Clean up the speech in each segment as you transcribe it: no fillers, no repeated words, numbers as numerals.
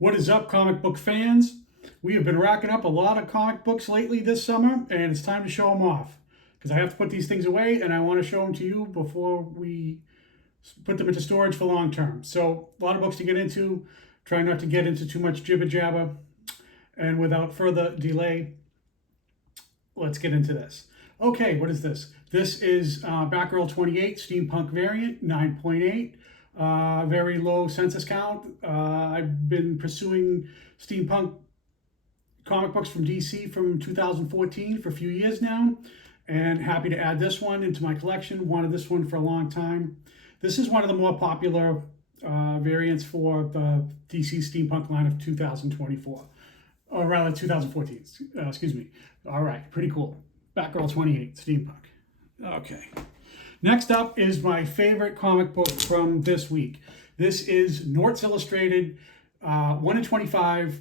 What is up, comic book fans? We have been racking up a lot of comic books lately this summer, and it's time to show them off because I have to put these things away and I want to show them to you before we put them into storage for long term. So, a lot of books to get into. Try not to get into too much jibber jabber. And without further delay, let's get into this. Okay, what is this? This is Batgirl 28 Steampunk variant 9.8. Very low census count. I've been pursuing steampunk comic books from DC from 2014 for a few years now, and happy to add this one into my collection. Wanted this one for a long time. This is one of the more popular variants for the DC steampunk line of 2024, or rather 2014. Excuse me. All right, pretty cool. Batgirl 28 steampunk. Okay. Next up is my favorite comic book from this week. This is Nort's Illustrated 1 in 25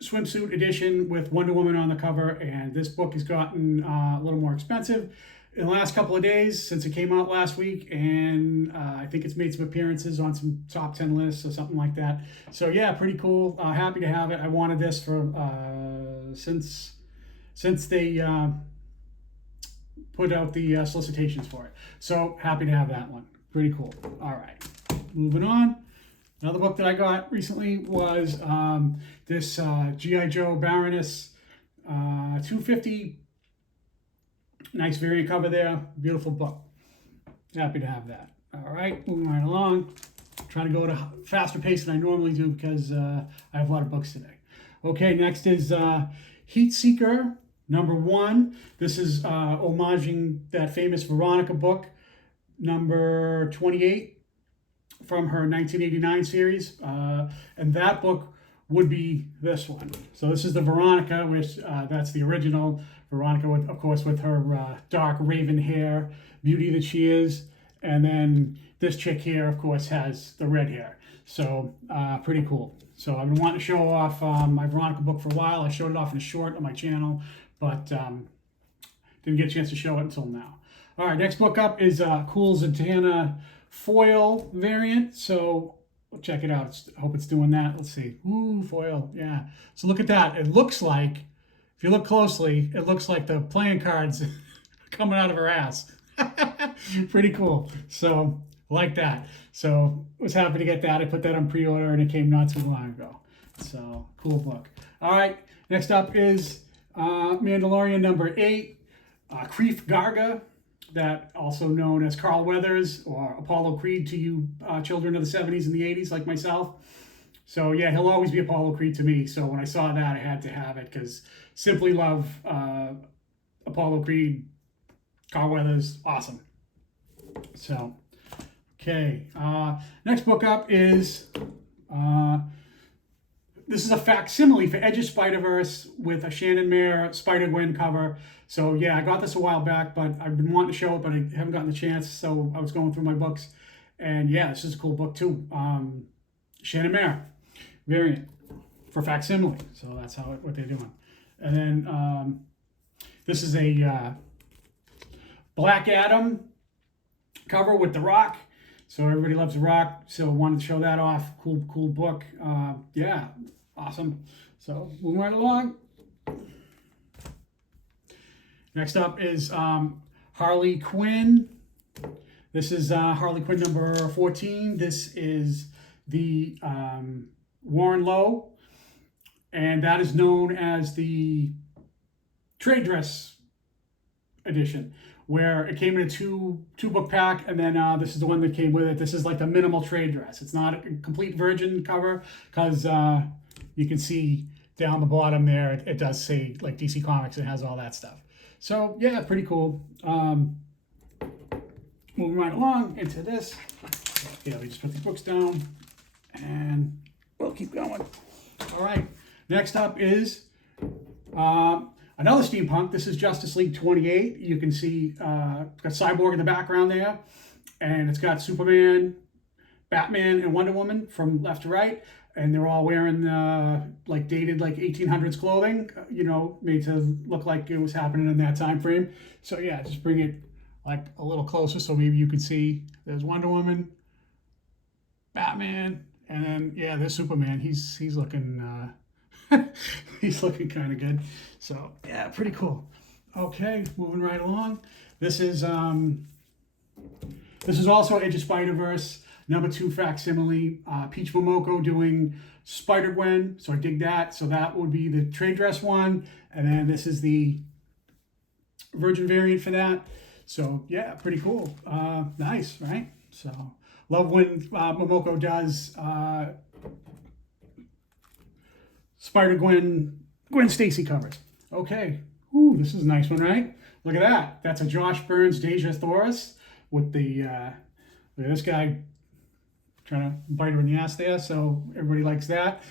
swimsuit edition with Wonder Woman on the cover. And this book has gotten a little more expensive in the last couple of days since it came out last week. And I think it's made some appearances on some top 10 lists or something like that. So yeah, pretty cool. Happy to have it. I wanted this for since they put out the solicitations for it. So happy to have that one. Pretty cool. All right, moving on. Another book that I got recently was this G.I. Joe Baroness 250. Nice variant cover there. Beautiful book. Happy to have that. All right, moving right along. Trying to go at a faster pace than I normally do because I have a lot of books today. Okay, next is Heat Seeker #1. This is homaging that famous Veronica book, number 28 from her 1989 series. And that book would be this one. So this is the Veronica, which that's the original Veronica, with, of course, with her dark raven hair, beauty that she is. And then this chick here, of course, has the red hair. So pretty cool. So I've been wanting to show off my Veronica book for a while. I showed it off in a short on my channel, but didn't get a chance to show it until now. All right, next book up is Cool Zatanna foil variant. So we'll check it out. I hope it's doing that. Let's see. Ooh, foil. Yeah. So look at that. It looks like, if you look closely, it looks like the playing cards coming out of her ass. Pretty cool. So like that. So was happy to get that. I put that on pre-order and it came not too long ago. So cool book. All right. Next up is Mandalorian #8, Kreef Garga, that also known as Carl Weathers or Apollo Creed to you children of the 70s and the 80s like myself. So yeah, he'll always be Apollo Creed to me. So when I saw that, I had to have it because simply love Apollo Creed, Carl Weathers, awesome. So, okay. Next book up is this is a facsimile for Edge of Spider-Verse with a Shannon Mayer Spider-Gwen cover. So yeah, I got this a while back, but I've been wanting to show it, but I haven't gotten the chance. So I was going through my books, and yeah, this is a cool book too. Shannon Mayer variant for facsimile. So that's what they're doing. And then this is a Black Adam cover with The Rock. So everybody loves The Rock, so wanted to show that off. Cool book. Yeah, awesome. So moving right along. Next up is Harley Quinn. This is Harley Quinn number 14. This is the Warren Lowe, and that is known as the trade dress edition, where it came in a two book pack, and then this is the one that came with it. This is like the minimal trade dress. It's not a complete virgin cover because you can see down the bottom there, it does say like DC Comics. It has all that stuff. So yeah, pretty cool. Moving right along into this. Yeah, we just put the books down and we'll keep going. All right, next up is another steampunk. This is Justice League 28. You can see it's got Cyborg in the background there, and it's got Superman, Batman, and Wonder Woman from left to right, and they're all wearing like dated like 1800s clothing, you know, made to look like it was happening in that time frame. So yeah, just bring it like a little closer so maybe you can see there's Wonder Woman, Batman, And then yeah, there's Superman. He's looking he's looking kind of good. So yeah, pretty cool. Okay, moving right along. This is also Age of Spider-Verse #2 facsimile. Peach Momoko doing Spider-Gwen. So I dig that. So that would be the trade dress one. And then this is the Virgin variant for that. So yeah, pretty cool. Nice, right? So love when Momoko does Spider-Gwen, Gwen Stacy covers. Okay. Ooh, this is a nice one, right? Look at that. That's a Josh Burns Deja Thoris with the, look at this guy trying to bite her in the ass there. So everybody likes that.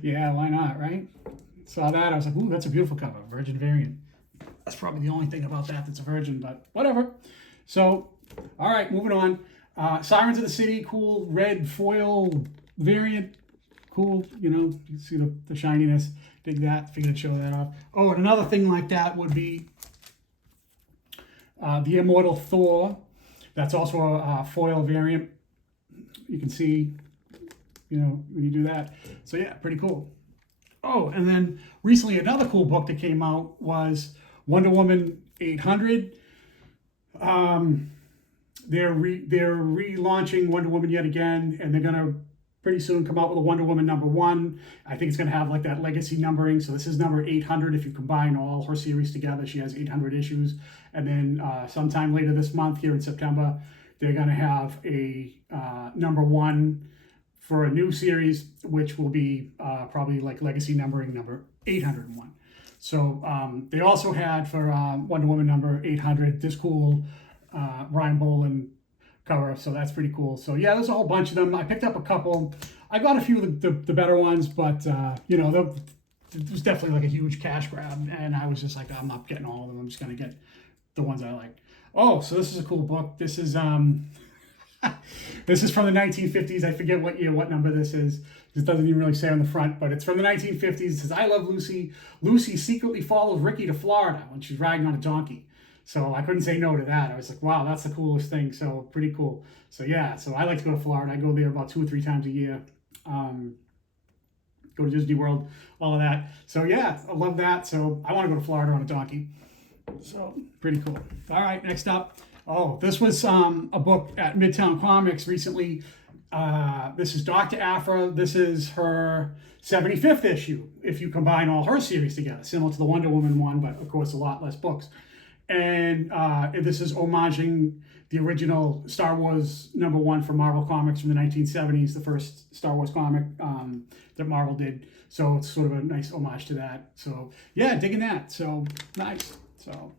Yeah, why not, right? Saw that. I was like, ooh, that's a beautiful cover. Virgin variant. That's probably the only thing about that that's a virgin, but whatever. So, all right, moving on. Sirens of the City, cool red foil variant. Cool, you know, you see the shininess. Dig that. Figured I'd show that off. Oh, and another thing like that would be the Immortal Thor. That's also a foil variant. You can see, you know, when you do that. So yeah, pretty cool. Oh, and then recently another cool book that came out was Wonder Woman 800. They're relaunching Wonder Woman yet again, and they're gonna pretty soon come out with a Wonder Woman #1. I think it's gonna have like that legacy numbering. So this is number 800. If you combine all her series together, she has 800 issues. And then sometime later this month, here in September, they're gonna have a #1 for a new series, which will be probably like legacy numbering number 801. So they also had for Wonder Woman number 800 this cool Ryan Boland cover, so that's pretty cool. So yeah, there's a whole bunch of them. I picked up a couple. I got a few of the better ones, but you know, it was definitely like a huge cash grab, and I was just like, I'm not getting all of them. I'm just gonna get the ones I like. Oh, so this is a cool book. This is this is from the 1950s. I forget what year, what number this is. It doesn't even really say on the front, but it's from the 1950s. It says, I Love Lucy. Lucy secretly follows Ricky to Florida when she's riding on a donkey. So I couldn't say no to that. I was like, wow, that's the coolest thing. So pretty cool. So yeah, so I like to go to Florida. I go there about 2 or 3 times a year. Go to Disney World, all of that. So yeah, I love that. So I want to go to Florida on a donkey. So pretty cool. All right, next up. Oh, this was a book at Midtown Comics recently. This is Dr. Aphra. This is her 75th issue, if you combine all her series together, similar to the Wonder Woman one, but of course a lot less books. And this is homaging the original Star Wars #1 from Marvel Comics from the 1970s, the first Star Wars comic that Marvel did. So it's sort of a nice homage to that. So yeah, digging that. So nice. So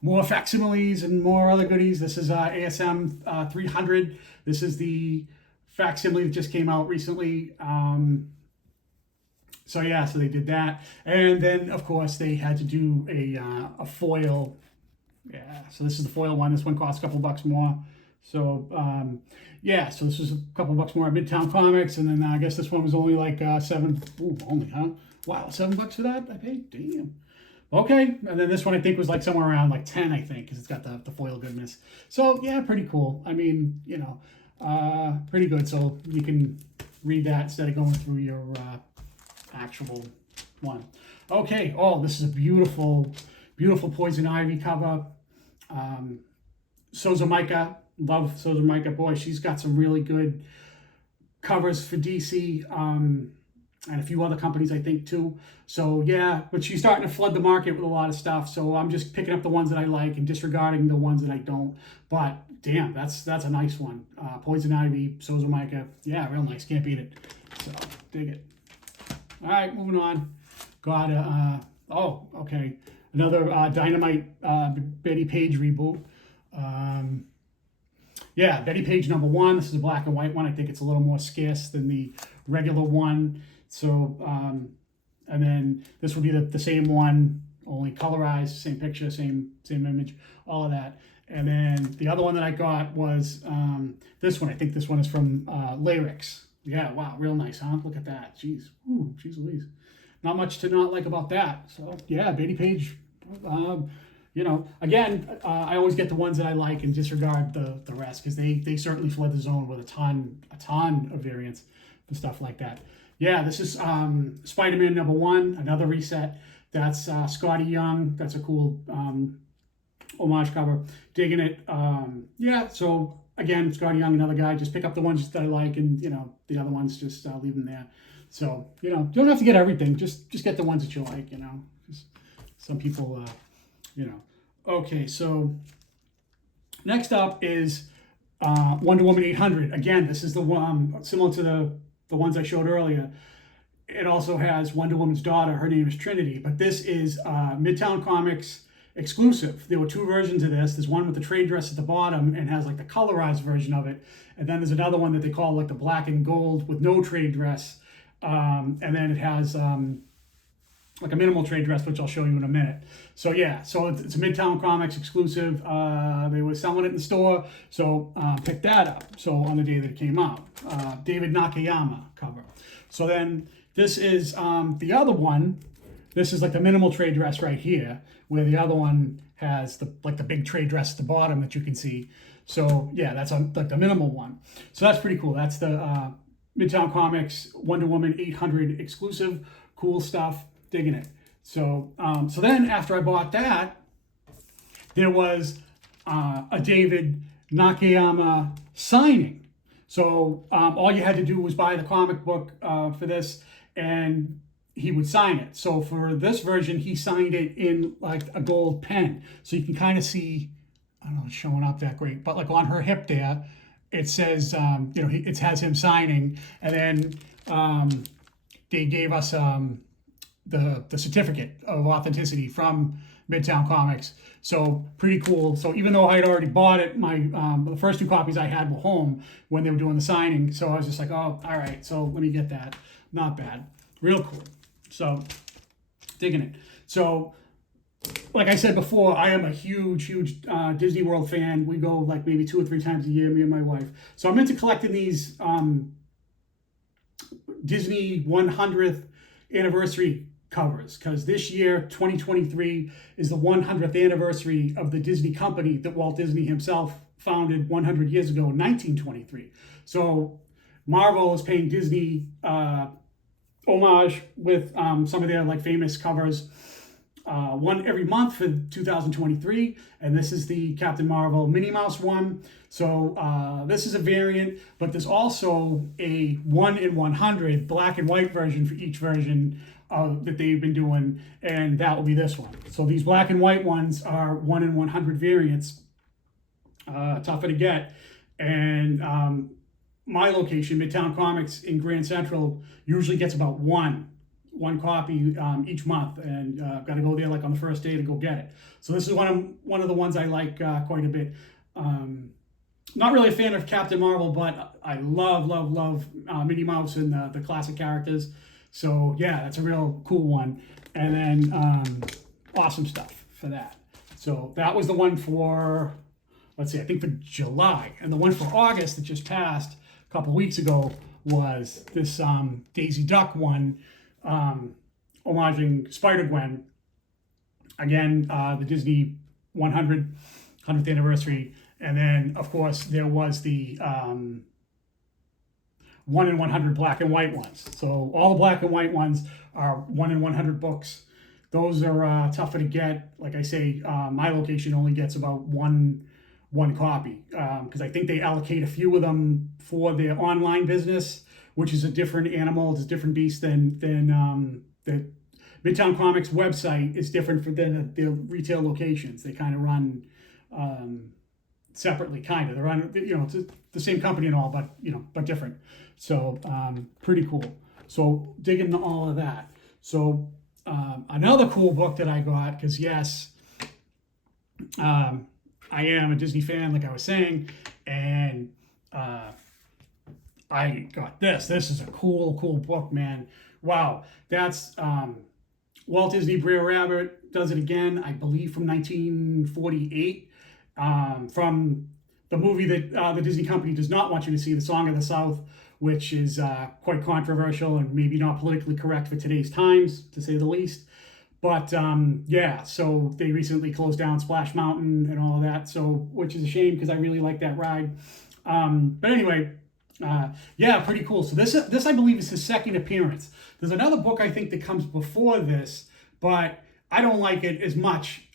more facsimiles and more other goodies. This is ASM 300. This is the facsimile that just came out recently. So yeah, so they did that, and then of course they had to do a foil. Yeah, so this is the foil one. This one costs a couple bucks more. So yeah, so this was a couple bucks more at Midtown Comics, and then I guess this one was only like $7. Ooh, only, huh? Wow, $7 for that I paid. Damn. Okay, and then this one I think was like somewhere around like 10, I think, because it's got the foil goodness. So yeah, pretty cool. I mean, you know, pretty good. So you can read that instead of going through your actual one. Okay, oh, this is a beautiful, beautiful Poison Ivy cover. Sozomika, love Sozomika. Boy, she's got some really good covers for DC. And a few other companies, I think, too. So, yeah, but she's starting to flood the market with a lot of stuff. So I'm just picking up the ones that I like and disregarding the ones that I don't. But, damn, that's a nice one. Poison Ivy, Sozomika. Yeah, real nice. Can't beat it. So, dig it. All right, moving on. Got oh, okay. Another Dynamite Betty Page reboot. Yeah, Betty Page #1. This is a black and white one. I think it's a little more scarce than the regular one. So, and then this would be the same one, only colorized, same picture, same image, all of that. And then the other one that I got was this one. I think this one is from Lyrics. Yeah, wow, real nice, huh? Look at that. Jeez, jeez Louise. Not much to not like about that. So, yeah, Betty Page, you know, again, I always get the ones that I like and disregard the rest, because they certainly flood the zone with a ton of variants and stuff like that. Yeah, this is Spider-Man #1, another reset. That's Scotty Young. That's a cool homage cover. Digging it. Yeah, so again, Scotty Young, another guy. Just pick up the ones that I like, and you know, the other ones just leave them there. So, you know, you don't have to get everything. Just get the ones that you like, you know. Just, some people, you know. Okay, so next up is Wonder Woman 800. Again, this is the one similar to the ones I showed earlier. It also has Wonder Woman's daughter. Her name is Trinity, but this is Midtown Comics exclusive. There were two versions of this. There's one with the trade dress at the bottom and has like the colorized version of it, and then there's another one that they call like the black and gold with no trade dress, and then it has like a minimal trade dress, which I'll show you in a minute. So yeah, so it's a Midtown Comics exclusive. They were selling it in the store, so picked that up. So on the day that it came out, David Nakayama cover. So then this is the other one. This is like the minimal trade dress right here, where the other one has the big trade dress at the bottom that you can see. So yeah, that's like the minimal one. So that's pretty cool. That's the Midtown Comics Wonder Woman 800 exclusive. Cool stuff. Digging it. So so then after I bought that, there was a David Nakayama signing. So all you had to do was buy the comic book for this, and he would sign it. So for this version, he signed it in like a gold pen. So you can kind of see, I don't know, it's showing up that great, but like on her hip there, it says, you know, it has him signing. And then they gave us the certificate of authenticity from Midtown Comics. So pretty cool. So even though I had already bought it, my the first two copies I had were home when they were doing the signing. So I was just like, oh, all right, so let me get that. Not bad. Real cool. So digging it. So like I said before, I am a huge Disney World fan. We go like maybe 2 or 3 times a year, me and my wife. So I'm into collecting these Disney 100th anniversary covers, because this year 2023 is the 100th anniversary of the Disney company that Walt Disney himself founded 100 years ago in 1923. So Marvel is paying Disney homage with some of their like famous covers, one every month for 2023, and this is the Captain Marvel Minnie Mouse one. So this is a variant, but there's also a 1 in 100 black and white version for each version that they've been doing, and that will be this one. So these black and white ones are 1 in 100 variants, tougher to get, and my location, Midtown Comics in Grand Central, usually gets about one copy each month, and got to go there like on the first day to go get it. So this is one of the ones I like quite a bit. Not really a fan of Captain Marvel, but I love Minnie Mouse and the classic characters. So yeah, that's a real cool one. And then awesome stuff for that. So that was the one for, let's see, I think for July. And the one for August that just passed a couple weeks ago was this Daisy Duck one, homaging Spider-Gwen. Again, the Disney 100th anniversary. And then, of course, there was the 1 in 100 black and white ones. So all the black and white ones are 1 in 100 books. Those are tougher to get. Like I say, my location only gets about one copy, because I think they allocate a few of them for their online business, which is a different animal. It's a different beast than the Midtown Comics website is different than the retail locations. They kind of run separately, kind of. They're on, you know, it's the same company and all, but but different. So pretty cool. So dig into all of that. So another cool book that I got, because yes, I am a Disney fan, like I was saying, and I got this. This is a cool book, man. Wow, that's Walt Disney Brer Rabbit does it again, I believe from 1948, from the movie that the Disney company does not want you to see, The Song of the South, which is quite controversial and maybe not politically correct for today's times, to say the least. But yeah, so they recently closed down Splash Mountain and all of that, so which is a shame because I really like that ride. But anyway, yeah, pretty cool. So this I believe is his second appearance. There's another book I think that comes before this, but I don't like it as much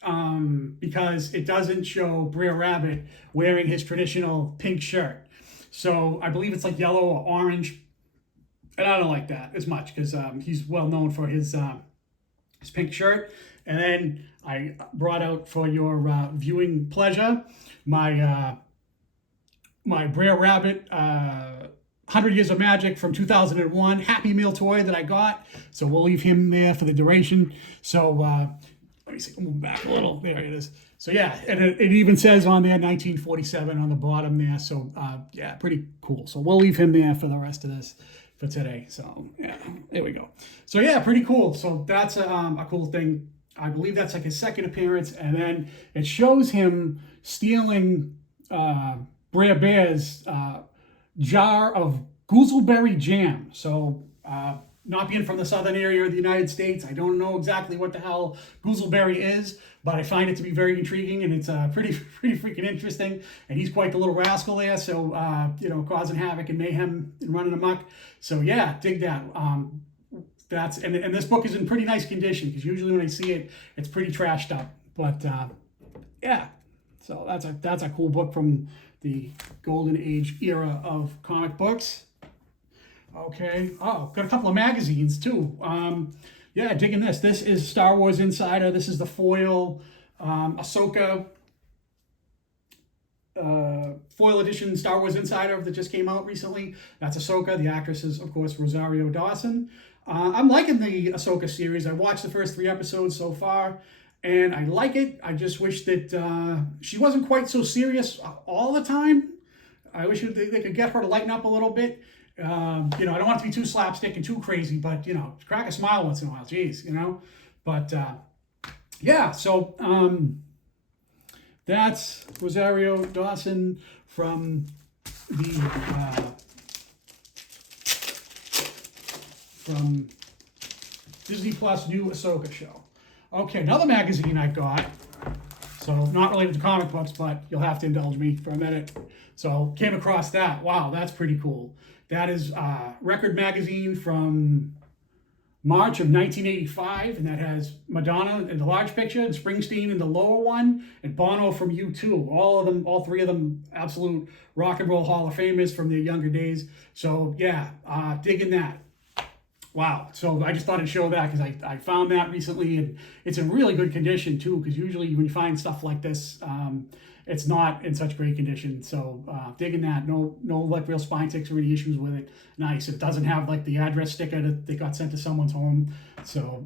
because it doesn't show Brer Rabbit wearing his traditional pink shirt. So I believe it's like yellow or orange, and I don't like that as much because he's well known for his pink shirt. And then I brought out for your viewing pleasure my my Brer Rabbit 100 Years of Magic from 2001 Happy Meal toy that I got. So we'll leave him there for the duration. So let me see, move back a little. There it is. So yeah, and it even says on there 1947 on the bottom there. So yeah, pretty cool. So we'll leave him there for the rest of this for today. So yeah, there we go. So yeah, pretty cool. So that's a cool thing. I believe that's like his second appearance, and then it shows him stealing Brer Bear's jar of gooseberry jam. So not being from the southern area of the United States, I don't know exactly what the hell gooseberry is, but I find it to be very intriguing, and it's pretty freaking interesting. And he's quite the little rascal there, so you know, causing havoc and mayhem and running amok. So yeah, dig that. That's and this book is in pretty nice condition because usually when I see it, it's pretty trashed up. But yeah, so that's a cool book from the golden age era of comic books. Okay. Oh, got a couple of magazines too. Yeah, digging this. This is Star Wars Insider. This is the foil Ahsoka foil edition Star Wars Insider that just came out recently. That's Ahsoka. The actress is, of course, Rosario Dawson. I'm liking the Ahsoka series. I watched the first 3 episodes so far, and I like it. I just wish that she wasn't quite so serious all the time. I wish they could get her to lighten up a little bit. You know, I don't want it to be too slapstick and too crazy, but, you know, crack a smile once in a while. Jeez, you know. But, yeah, so that's Rosario Dawson from the from Disney Plus new Ahsoka show. Okay, another magazine I got. So not related to comic books, but you'll have to indulge me for a minute. So came across that. Wow, that's pretty cool. That is Record magazine from March of 1985, and that has Madonna in the large picture, and Springsteen in the lower one, and Bono from U2. All 3 of them, absolute rock and roll Hall of Famers from their younger days. So yeah, digging that. Wow. So I just thought I'd show that because I found that recently, and it's in really good condition too, because usually when you find stuff like this, it's not in such great condition. So digging that. No like real spine ticks or any issues with it. Nice. It doesn't have like the address sticker that got sent to someone's home. So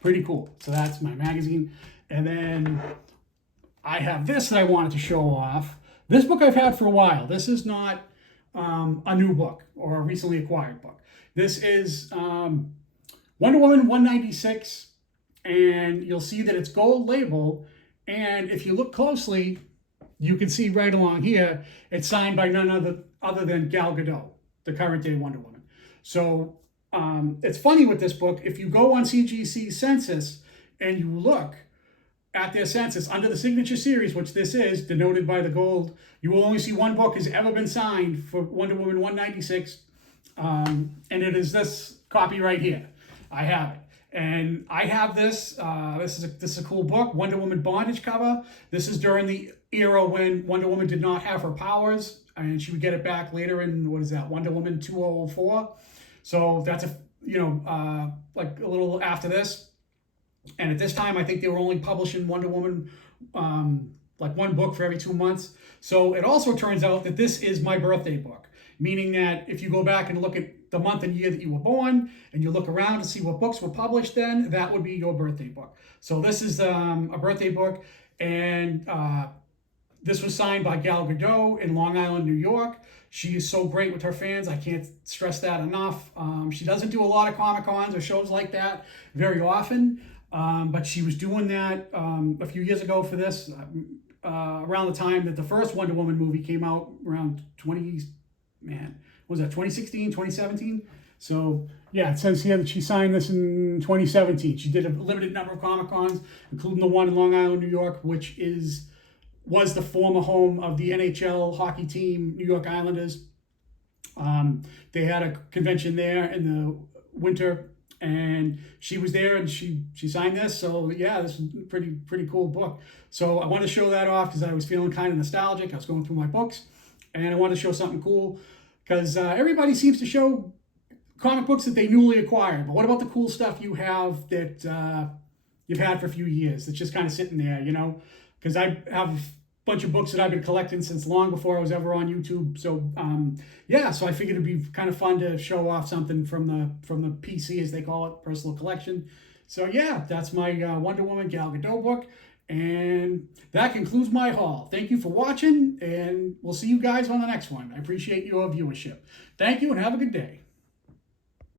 pretty cool. So that's my magazine. And then I have this that I wanted to show off. This book I've had for a while. This is not a new book or a recently acquired book. This is Wonder Woman 196, and you'll see that it's gold label. And if you look closely, you can see right along here, it's signed by none other than Gal Gadot, the current day Wonder Woman. So it's funny with this book. If you go on CGC's census and you look at their census under the signature series, which this is, denoted by the gold, you will only see one book has ever been signed for Wonder Woman 196. And it is this copy right here. I have it. And I have this. This is a cool book, Wonder Woman bondage cover. This is during the era when Wonder Woman did not have her powers, and she would get it back later in, what is that, Wonder Woman 2004. So that's like a little after this. And at this time, I think they were only publishing Wonder Woman like one book for every 2 months. So it also turns out that this is my birthday book. Meaning that if you go back and look at the month and year that you were born, and you look around to see what books were published then, that would be your birthday book. So this is a birthday book, and this was signed by Gal Gadot in Long Island, New York. She is so great with her fans. I can't stress that enough. She doesn't do a lot of Comic-Cons or shows like that very often, but she was doing that a few years ago for this, around the time that the first Wonder Woman movie came out, around 2016, 2017? So yeah, it says here that she signed this in 2017. She did a limited number of Comic Cons, including the one in Long Island, New York, which was the former home of the NHL hockey team, New York Islanders. They had a convention there in the winter, and she was there, and she signed this. So yeah, this is a pretty cool book. So I wanted to show that off because I was feeling kind of nostalgic. I was going through my books, and I wanted to show something cool because everybody seems to show comic books that they newly acquired. But what about the cool stuff you have that you've had for a few years that's just kind of sitting there, you know? Because I have a bunch of books that I've been collecting since long before I was ever on YouTube. So yeah, so I figured it'd be kind of fun to show off something from the PC, as they call it, personal collection. So yeah, that's my Wonder Woman Gal Gadot book. And that concludes my haul. Thank you for watching, and we'll see you guys on the next one. I appreciate your viewership. Thank you, and have a good day.